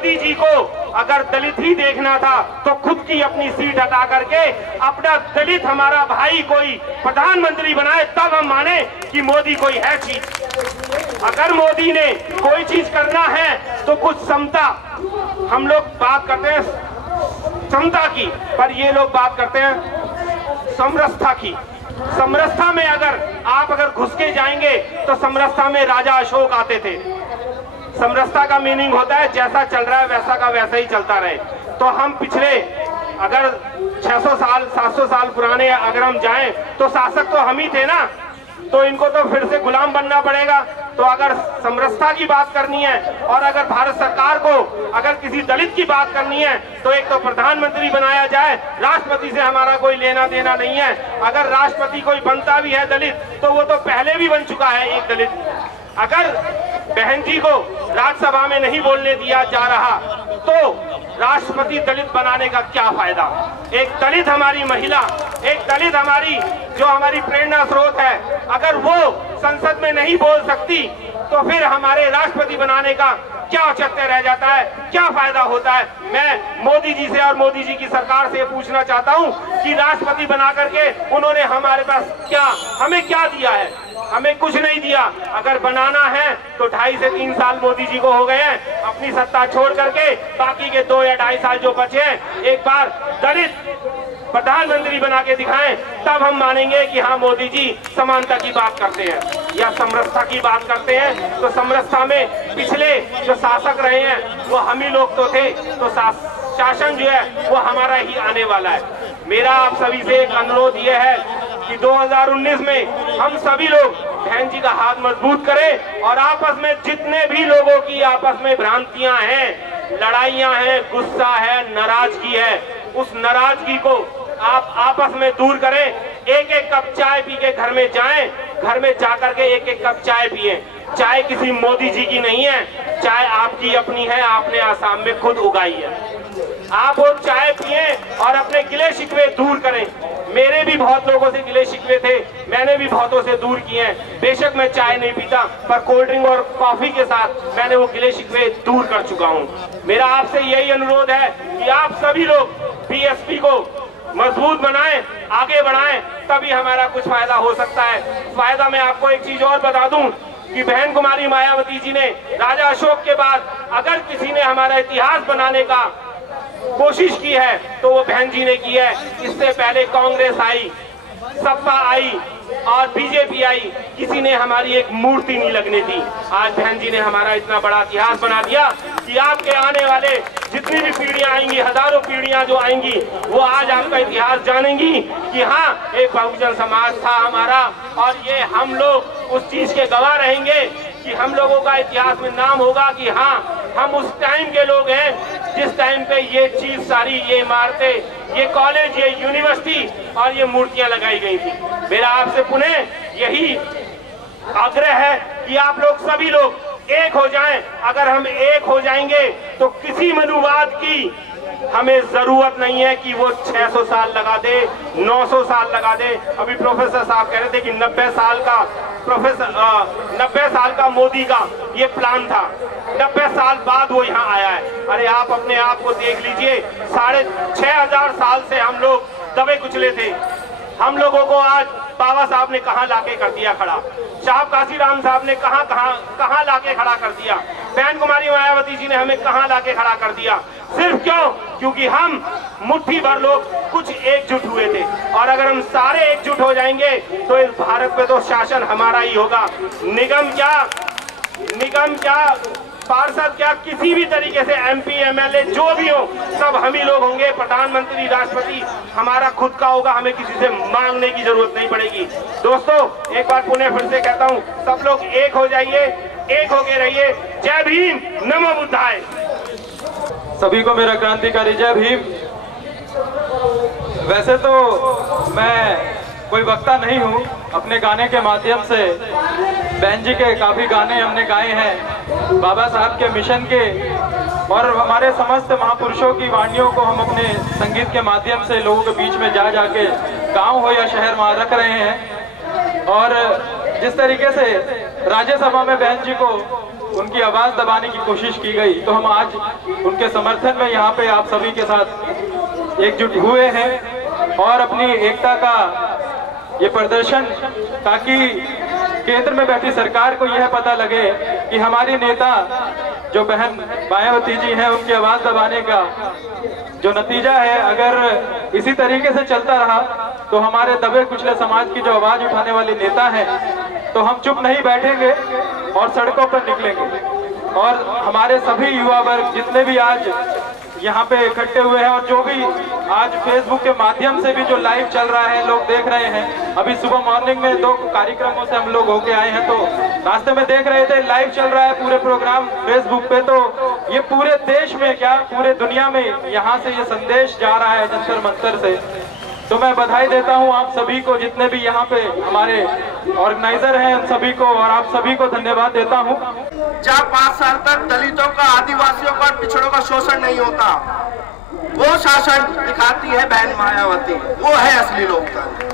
मोदी जी को अगर दलित ही देखना था तो खुद की अपनी सीट हटा करके अपना दलित हमारा भाई कोई प्रधानमंत्री बनाए, तब हम माने कि मोदी कोई है चीज। अगर मोदी ने कोई चीज करना है तो कुछ समता, हम लोग बात करते हैं समता की, पर ये लोग बात करते हैं समरसता की। समरसता में अगर घुस के जाएंगे तो समरसता में राजा अशोक आते थे। समरसता का मीनिंग होता है जैसा चल रहा है वैसा का वैसा ही चलता रहे। तो हम पिछले अगर 600 साल 700 साल पुराने अगर हम जाएं तो शासक तो हम ही थे ना, तो इनको तो फिर से गुलाम बनना पड़ेगा। तो अगर समरसता की बात करनी है और अगर भारत सरकार को अगर किसी दलित की बात करनी है तो एक तो प्रधानमंत्री बनाया जाए, राष्ट्रपति से हमारा कोई लेना देना नहीं है। अगर राष्ट्रपति कोई बनता भी है दलित तो वो तो पहले भी बन चुका है एक दलित। अगर बहन जी को राज्यसभा में नहीं बोलने दिया जा रहा तो राष्ट्रपति दलित बनाने का क्या फायदा। एक दलित हमारी महिला, एक दलित हमारी जो हमारी प्रेरणा स्रोत है, अगर वो संसद में नहीं बोल सकती तो फिर हमारे राष्ट्रपति बनाने का क्या औचित्य रह जाता है, क्या फायदा होता है। मैं मोदी जी से और मोदी जी की सरकार से पूछना चाहता हूं कि राष्ट्रपति बना करके उन्होंने हमारे पास हमें क्या दिया है। हमें कुछ नहीं दिया। अगर बनाना है तो 2.5 से 3 साल मोदी जी को हो गए हैं अपनी सत्ता छोड़ करके, बाकी के 2 या 2.5 साल जो बचे हैं एक बार दलित प्रधानमंत्री बना के दिखाएं, तब हम मानेंगे कि हाँ मोदी जी समानता की बात करते हैं या समरसता की बात करते हैं। तो समरसता में पिछले जो शासक रहे हैं वो हम ही लोग तो थे, तो शासन जो है वो हमारा ही आने वाला है। मेरा आप सभी से एक अनुरोध ये है कि 2019 में हम सभी लोग बहन जी का हाथ मजबूत करें और आपस में जितने भी लोगों की आपस में भ्रांतियां हैं, लड़ाइयां हैं, गुस्सा है, नाराजगी है, उस नाराजगी को आप आपस में दूर करें। एक एक कप चाय पी के घर में जाएं, घर में जाकर के एक एक कप चाय पिए। चाय किसी मोदी जी की नहीं है, चाय आपकी अपनी है, आपने आसाम में खुद उगाई है। आप वो चाय पिए और अपने गिले शिकवे दूर करें। मेरे भी बहुत लोगों से गिले शिकवे थे, मैंने भी बहुतों से दूर किए हैं। बेशक मैं चाय नहीं पीता, पर कोल्ड ड्रिंक और कॉफी के साथ मैंने वो गिले शिकवे दूर कर चुका हूँ। मेरा आपसे यही अनुरोध है कि आप सभी लोग बीएसपी को मजबूत बनाएं, आगे बढ़ाएं, तभी हमारा कुछ फायदा हो सकता है। फायदा मैं आपको एक चीज और बता दूं कि बहन कुमारी मायावती जी ने राजा अशोक के बाद अगर किसी ने हमारा इतिहास बनाने का कोशिश की है तो वो बहन जी ने की है। इससे पहले कांग्रेस आई, सपा आई और बीजेपी आई, किसी ने हमारी एक मूर्ति नहीं लगने दी। आज बहन जी ने हमारा इतना बड़ा इतिहास बना दिया कि आपके आने वाले जितनी भी पीढ़ियां आएंगी, हजारों पीढ़ियां जो आएंगी, वो आज आपका इतिहास जानेंगी कि हाँ एक बहुजन समाज था हमारा, और ये हम लोग उस चीज के गवाह रहेंगे कि हम लोगों का इतिहास में नाम होगा कि हाँ हम उस टाइम के लोग हैं जिस टाइम पे ये चीज सारी, ये इमारतें, ये कॉलेज, ये यूनिवर्सिटी और ये मूर्तियां लगाई गई थी। मेरा आपसे पुनः यही आग्रह है कि आप लोग सभी लोग एक हो जाएं। अगर हम एक हो जाएंगे तो किसी मनुवाद की हमें जरूरत नहीं है कि वो 600 साल लगा दे, 900 साल लगा दे। अभी प्रोफेसर साहब कह रहे थे कि 90 साल का मोदी का ये प्लान था, 90 साल बाद वो यहाँ आया है। अरे आप अपने आप को देख लीजिए, 6500 साल से हम लोग दबे कुचले थे। हम लोगों को आज बाबा साहब ने कहाँ लाके कर दिया खड़ा, साहब काशीराम साहब ने कहाँ लाके खड़ा कर दिया, बहन कुमारी मायावती जी ने हमें कहाँ लाके खड़ा कर दिया। सिर्फ क्यों? क्योंकि हम मुट्ठी भर लोग कुछ एकजुट हुए थे। और अगर हम सारे एकजुट हो जाएंगे तो इस भारत पे तो शासन हमारा ही होगा। निगम क्या, पार्षद क्या, किसी भी तरीके से एमपी एमएलए जो भी हो, सब हम ही लोग होंगे। प्रधानमंत्री, राष्ट्रपति हमारा खुद का होगा, हमें किसी से मांगने की जरूरत नहीं पड़ेगी। दोस्तों एक बार पुनः फिर से कहता हूँ, सब लोग एक हो जाइए, एक होके रहिए। जय भीम, नमो बुद्धाय। सभी को मेरा क्रांतिकारी जय भीम। वैसे तो मैं कोई वक्ता नहीं हूँ, अपने गाने के माध्यम से बहन जी के काफ़ी गाने हमने गाए हैं, बाबा साहब के मिशन के, और हमारे समस्त महापुरुषों की वाणियों को हम अपने संगीत के माध्यम से लोगों के बीच में जा जाके, गांव हो या शहर, वहाँ रख रहे हैं। और जिस तरीके से राज्यसभा में बहन जी को उनकी आवाज दबाने की कोशिश की गई, तो हम आज उनके समर्थन में यहाँ पे आप सभी के साथ एकजुट हुए हैं और अपनी एकता का ये प्रदर्शन, ताकि केंद्र में बैठी सरकार को यह पता लगे कि हमारी नेता जो बहन मायावती जी हैं, उनकी आवाज दबाने का जो नतीजा है, अगर इसी तरीके से चलता रहा तो हमारे दबे कुचले समाज की जो आवाज उठाने वाले नेता हैं, तो हम चुप नहीं बैठेंगे और सड़कों पर निकलेंगे। और हमारे सभी युवा वर्ग जितने भी आज यहाँ पे इकट्ठे हुए हैं और जो भी आज फेसबुक के माध्यम से भी जो लाइव चल रहा है लोग देख रहे हैं, अभी सुबह मॉर्निंग में 2 कार्यक्रमों से हम लोग होके आए हैं, तो रास्ते में देख रहे थे लाइव चल रहा है पूरे प्रोग्राम फेसबुक पे। तो ये पूरे देश में क्या पूरे दुनिया में यहाँ से ये संदेश जा रहा है जंतर मंतर से। तो मैं बधाई देता हूँ आप सभी को, जितने भी यहाँ पे हमारे ऑर्गेनाइजर हैं उन सभी को, और आप सभी को धन्यवाद देता हूँ। जहाँ 5 साल तक दलितों का, आदिवासियों का, पिछड़ों का शोषण नहीं होता, वो शासन दिखाती है बहन मायावती, वो है असली लोकतंत्र।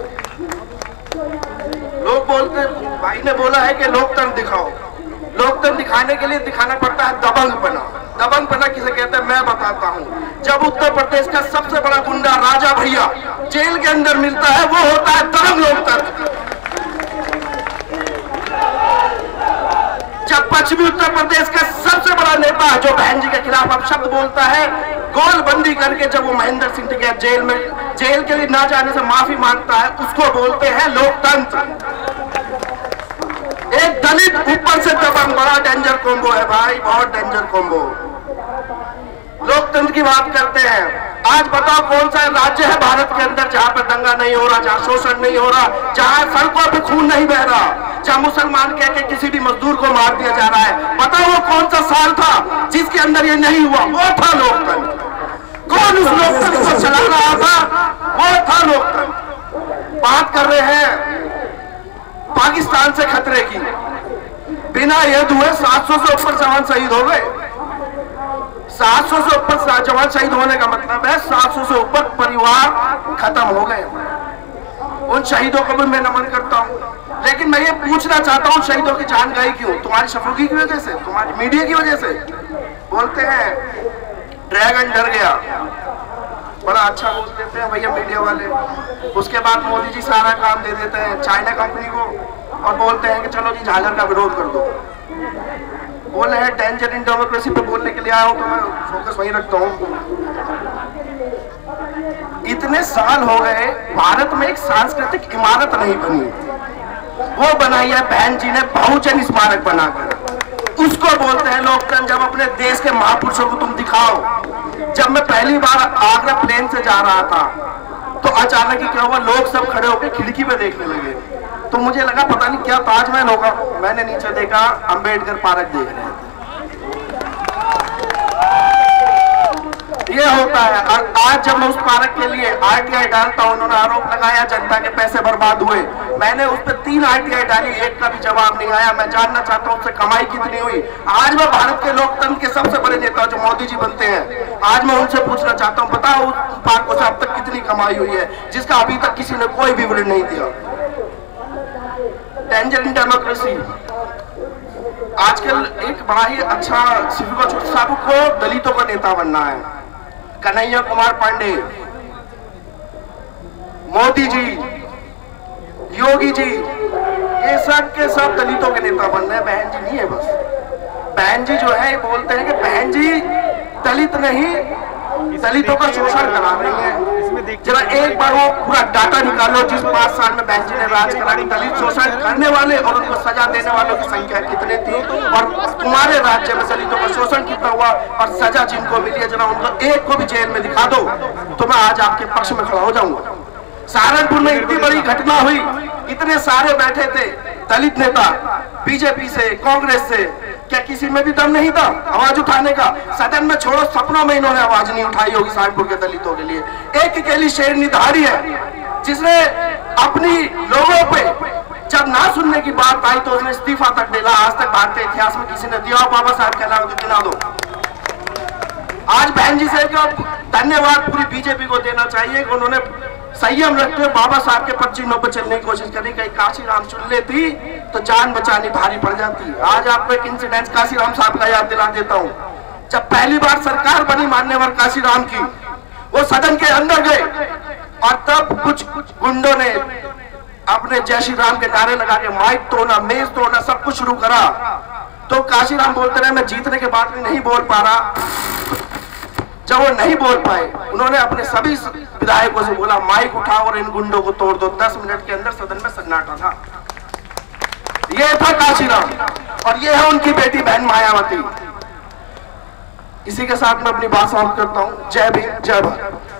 लोग बोलते, भाई ने बोला है कि लोकतंत्र दिखाओ, लोकतंत्र दिखाने के लिए दिखाना पड़ता है दबंगपना। दबंगपना किसे कहते हैं मैं बताता हूँ। जब उत्तर प्रदेश का सबसे बड़ा गुंडा राजा भैया जेल के अंदर मिलता है, वो होता है दबंग लोकतंत्र। जब पश्चिमी उत्तर प्रदेश का सबसे बड़ा नेता जो बहन जी के खिलाफ अब शब्द बोलता है, गोलबंदी करके जब वो महेंद्र सिंह टिकैत जेल के लिए ना जाने से माफी मांगता है, उसको बोलते हैं लोकतंत्र। एक दलित ऊपर से दबंग, बड़ा डेंजर कॉम्बो है भाई, बहुत डेंजर कॉम्बो। लोकतंत्र की बात करते हैं, आज बताओ कौन सा राज्य है भारत के अंदर जहां पर दंगा नहीं हो रहा, जहां शोषण नहीं हो रहा, जहां सड़कों पर खून नहीं बह रहा, जहां मुसलमान कह के किसी भी मजदूर को मार दिया जा रहा है। बताओ वो कौन सा साल था जिसके अंदर ये नहीं हुआ? वो था लोकतंत्र। कौन उस लोकतंत्र को चला रहा था? वो था लोकतंत्र। बात कर रहे हैं पाकिस्तान से खतरे की, बिना युद्ध हुए 700 से ऊपर जवान शहीद हो गए। 700 से ऊपर जवान शहीद होने का मतलब है 700 से ऊपर परिवार खत्म हो गए। उन शहीदों को भी मैं नमन करता हूं, लेकिन मैं ये पूछना चाहता हूं शहीदों की जान गई क्यों? तुम्हारी शफुकी की वजह से, तुम्हारी मीडिया की वजह से। बोलते हैं ड्रैगन डर गया, बड़ा अच्छा बोल देते हैं भैया मीडिया वाले। उसके बाद मोदी जी सारा काम दे देते हैं चाइना कंपनी को और बोलते हैं कि चलो जी झालर का विरोध कर दो। बोले हैं डेंजर इन डेमोक्रेसी पे बोलने के लिए आया हूं, तो मैं फोकस वही रखता हूं। इतने साल हो गए भारत में एक सांस्कृतिक इमारत नहीं बनी, वो बनाई है बहन जी ने बहुजन स्मारक बनाकर। उसको बोलते हैं लोकतंत्र। जब अपने देश के महापुरुषों को तुम दिखाओ। जब मैं पहली बार आगरा प्लेन से जा रहा था तो अचानक ही क्या हुआ, लोग सब खड़े होकर खिड़की पे देखने लगे, तो मुझे लगा पता नहीं क्या ताजमहल होगा। मैंने नीचे देखा, अंबेडकर पार्क देख रहे थे। ये होता है। और आज जब मैं उस पार्क के लिए RTI डालता हूं, उन्होंने आरोप लगाया जनता के पैसे बर्बाद हुए। मैंने उस पर 3 RTI डाली, एक का भी जवाब नहीं आया। मैं जानना चाहता हूं उससे कमाई कितनी हुई। आज मैं भारत के लोकतंत्र के सबसे बड़े नेता जो मोदी जी बनते हैं, आज मैं उनसे पूछना चाहता हूं, बताओ उस पार्कों से अब तक कितनी कमाई हुई है, जिसका अभी तक किसी ने कोई विवरण नहीं दिया। Danger in democracy. आजकल एक बड़ा ही अच्छा साहब को दलितों का नेता बनना है। कन्हैया कुमार पांडे, मोदी जी, योगी जी, ये सब के सब दलितों के नेता बनना है। बहन जी नहीं है बस। बहन जी जो है बोलते हैं कि बहन जी दलित नहीं, दलितों का शोषण करा रही है। जरा एक बार वो पूरा डाटा निकालो, जिस 5 साल में बहन जी ने राज करा, दलित शोषण करने वाले और उनको सजा देने वालों की संख्या कितनी थी, और तुम्हारे राज्य में दलितों का शोषण कितना हुआ और सजा जिनको मिली है, जरा उनको एक को भी जेल में दिखा दो तो मैं आज आपके पक्ष में खड़ा हो जाऊंगा। सहारनपुर में इतनी बड़ी घटना हुई, इतने सारे बैठे थे दलित नेता, बीजेपी से, कांग्रेस से, क्या किसी में भी दम नहीं था आवाज उठाने का? सदन में छोड़ो, सपनों में इन्होंने आवाज नहीं उठाई होगी सहारनपुर के दलितों के लिए। एक अकेली शेरनी धारी है जिसने अपनी लोगों पे जब ना सुनने की बात आई तो उसने इस्तीफा तक दिला। आज तक भारतीय इतिहास में किसी ने दिया? बाबा साहब के अलावा तो गिना दो। आज बहन जी से धन्यवाद पूरी बीजेपी को देना चाहिए कि उन्होंने संयम रखते हुए बाबा साहब के पच्चीनों पर चलने की कोशिश करी। कहीं काशीराम चुन लेती तो जान बचानी भारी पड़ जाती। आज आपको एक इंसिडेंट काशीराम साहब का याद दिला देता हूँ। जब पहली बार सरकार बनी मान्यवर काशीराम की, वो सदन के अंदर गए और तब कुछ गुंडों ने अपने जय श्री राम के नारे लगा के माइक तोड़ना, मेज तोड़ना, सब कुछ शुरू करा। तो काशीराम बोलते रहे मैं जीतने के बाद भी नहीं बोल पा रहा। जब वो नहीं बोल पाए, उन्होंने अपने सभी विधायकों से बोला माइक उठाओ और इन गुंडों को तोड़ दो। 10 मिनट के अंदर सदन में सन्नाटा था। ये था काशीराम और ये है उनकी बेटी बहन मायावती। इसी के साथ मैं अपनी बात समाप्त करता हूं। जय भीम, जय भारत।